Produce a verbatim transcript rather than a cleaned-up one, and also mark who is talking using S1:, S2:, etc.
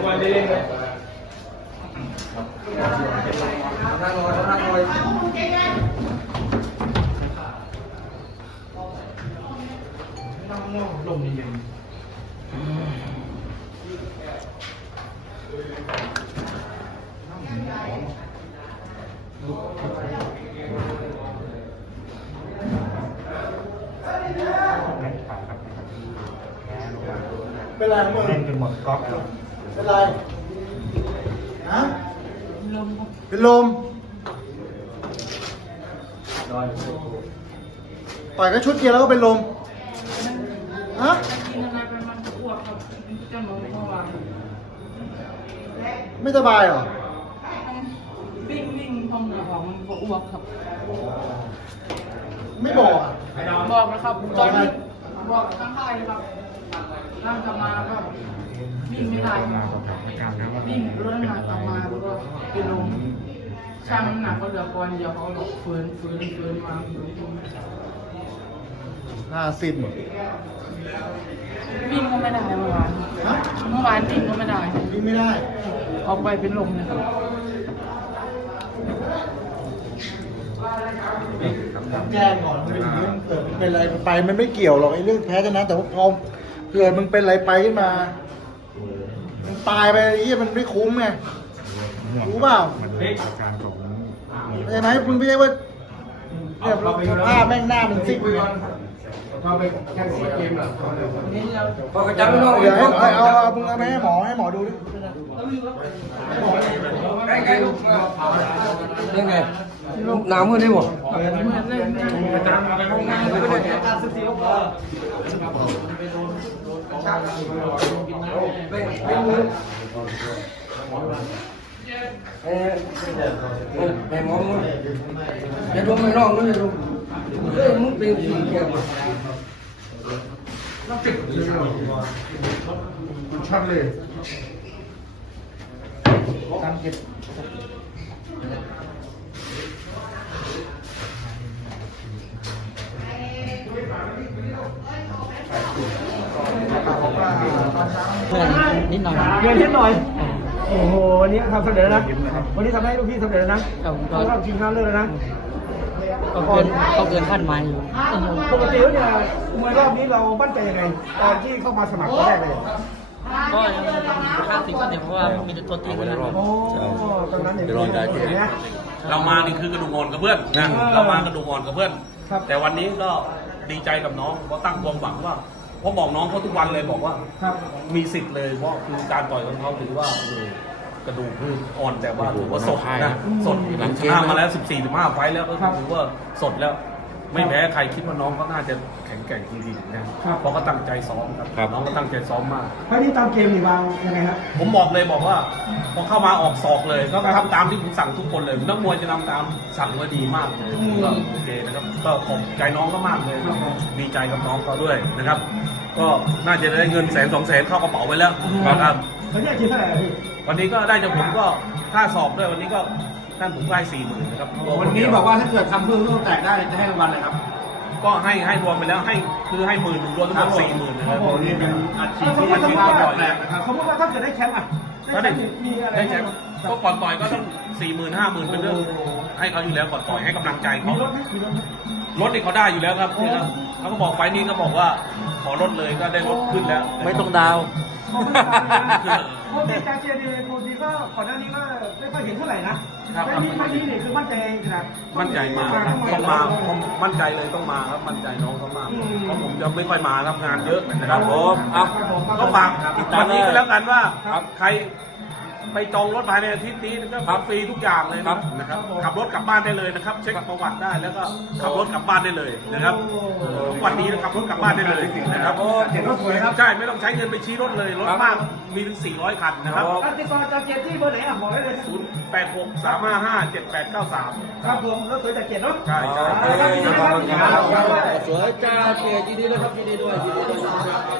S1: บอยได้เล่นไหมนั่งรอนั่งรอนั่งนอกลมเย็นเป็นไรมึงเป็นหมดก๊อกเป็นไรฮะเป็นลมต่อยก็ชุดเกียร์แล้วก็เป็นลมฮะไม่สบายเหรอ
S2: วิ่งวิ่งพองเหนือของมันก็อ้วกครับ
S1: ไม่บอกอ่ะ
S2: บอกนะครับตอนนี้บอกทั้งค่ายครับร่างกลับมาก็วิ่งไม่ได้วิ่งลดน้ำหนักกลับมาแล้วก็เป็นลมช่างน้ำหนักก็เหลือก้อนเดียวเขาหลอกฝืนฝืนฝืนมาอยู่ที่
S1: หน้าซิดหมด
S2: วิ่งก็ไม่ได้เมื่อวานเมื่อวานวิ่งก็ไม่ได้
S1: วิ่งไม่ได้
S2: ออกไปเป็นลมเลยครับ
S1: แจ้งก่อนมันเป็นเรื่องเกิดเป็นอะไรไปมันไม่เกี่ยวหรอกไอ้เรื่องแพ้ชนะแต่ว่าพอเกิดมึงเป็นอะไรไปขึ้นมามึงตายไปไอ้มันไม่คุ้มไงรู้เปล่าใช่ไหมมึงไม่ใช่ว่าเนี่ยสภาพแม่งหน้ามันซิก
S3: เราไปแข่งซีเกมเหรอพอกระ
S1: จับไม่ต้องเดี๋ยวให้เอาเอามึงเอาไปให้หมอให้หมอดูดิ
S3: ใกล้ๆลูกเรื่องไงลูกน้ำมือได้หมดไปตามไปห้องน้ำไปด้วยการสติลไม่ไม่มือเอ้ไปมองมั้งอย่าดูไม่ร้องนะอย่าดูเรื่องมึงเป็นสีแก้ว
S1: คุณชัดเลยการเก็บ
S2: เพื่อนนิดหน่อย
S4: เงินนิดหน่อยโอ้โหวันนี้ทำสำเร็จแล้วนะวันนี้ทำให้ลูกพี่สำเร็จแล้วนะเขาทำชิงชนะเลิศแล้วนะ
S2: ก็เกินก็เกินคาดหมายอยู่
S4: ปกติแล้วเนี่ยมวยรอบนี้เรามั่นใจยังไงตอนที่เข้ามาสมัครครั้งแรกเลย
S2: ก็ยังห้าสิบเปอร์เซ็นต์เพราะว่ามีแต่ตัวตีกันนะ
S4: โอ้ตอนนั้นเห็นไหม
S5: เรามานี่คือกระดูกอ่อนกับเพื่อนนะเรามากระดูกอ่อนกับเพื่อนแต่วันนี้ก็ดีใจกับน้องเพราะตั้งความหวังว่าเพราะบอกน้องเขาทุกวันเลยบอกว่ามีสิทธิ์เลยเพราะคือการต่อยของเขาถือว่ากระดูกคืออ่อนแต่ว่าถือว่าสดนะสดหลังชนะมาแล้วสิบสี่ สิบห้าไฟแล้วก็ถือว่าสดแล้วไม่แพ้ใครคิดว่าน้องเขาน่าจะแข็งแกร่งจริงๆนะเพราะก็ตั้งใจซ้อมครับน้องก็ตั้งใจซ้อมมาก
S4: ไฟนี้ตามเกมนี่วางยังไงครับ
S5: ผมบอกเลยบอกว่าพอเข้ามาออกศอกเลยก็ทำตามที่ผมสั่งทุกคนเลยนักมวยจะทำตามสั่งว่าดีมากเลยก็โอเคนะครับก็ขอบใจน้องก็มากเลยดีใจกับน้องเขาด้วยนะครับก็น่าจะได้เงินแสนสองแสนเข้ากระเป๋าไปแล้วครับ
S4: วันนี้คิดเท่าไหร่พี่
S5: วันนี้ก็ได้จากผมก็ค่าสอบด้วยวันนี้ก็ท่านผมได้สี่หมื่นนะครับ
S3: วันนี้บอกว่าถ้าเกิดทำเพื่อลูกแตกได้จะให้รางวัลเลยครับ
S5: ก็ให้ให้รวมไปแล้วให้คือให้หมื่นรวมทั้งหมดสี่หมื่นนะครับ
S3: นี่เป็นอัดฉีดที่
S4: อัดฉีด
S3: ก่
S4: อนต่อยนะครับสมมติว่าถ้าเกิดได้แชมป์อ่ะ
S5: ก็ได้ได้แชมป์ก็ก่อนต่อยก็ต้องสี่หมื่นห้าหมื่นเป็นเรื่องให้เขาอยู่แล้วก่อนต่อยให้กำลังใจเขารถรถนี่เขาได้อยู่แล้วครับเขาก็บอกไฟนี้ก็บอกว่าขอรถเลยก็ได้รถขึ้นแล้ว
S2: ไม่ต้องดาว
S4: โค้ชการเชียร์ดีโค้ชก็ก่อนหน้านี้ก็ไม่ค่อยเห็นเท่าไหร่นะแต่นี่วันนี้นี่คือมั่นใจขนาด
S5: มั่นใจมากต้องมามั่นใจเลยต้องมาครับมั่นใจน้องเขามากเพราะผมจะไม่ค่อยมาทำงานเยอะนะครับผมเอาก็ฝากวันนี้ก็แล้วกันว่าใครไปจองรถภายในอาทิตย์นี้ก็ฟรีทุกอย่างเลยนะครับขับรถกลับบ้านได้เลยนะครับเช็คประวัติได้แล้วก็ขับรถกลับบ้านได้เลยนะครับวันนี้ขับรถกลับบ้านได้เลยนะครับ
S4: เห็นรถสวยครับ
S5: ใช่ไม่ต้องใช้เงินไปชี้รถเลยรถมากมีถึงสี่ร้อยคันนะครับ
S4: ติดต่อจากเกียรติที่เบอร์ไหนอ่ะบอกได้เลย
S5: ศูนย์แปดหกสามห้าห้าเจ็ดแปดเก้าสาม
S4: ครับผมรถสวยจากเกียรติเนาะ
S5: ใช่ใช่
S3: สวยจ้าเกียรติยินดีด้วยครับยินดีด้วยยินดีด้วย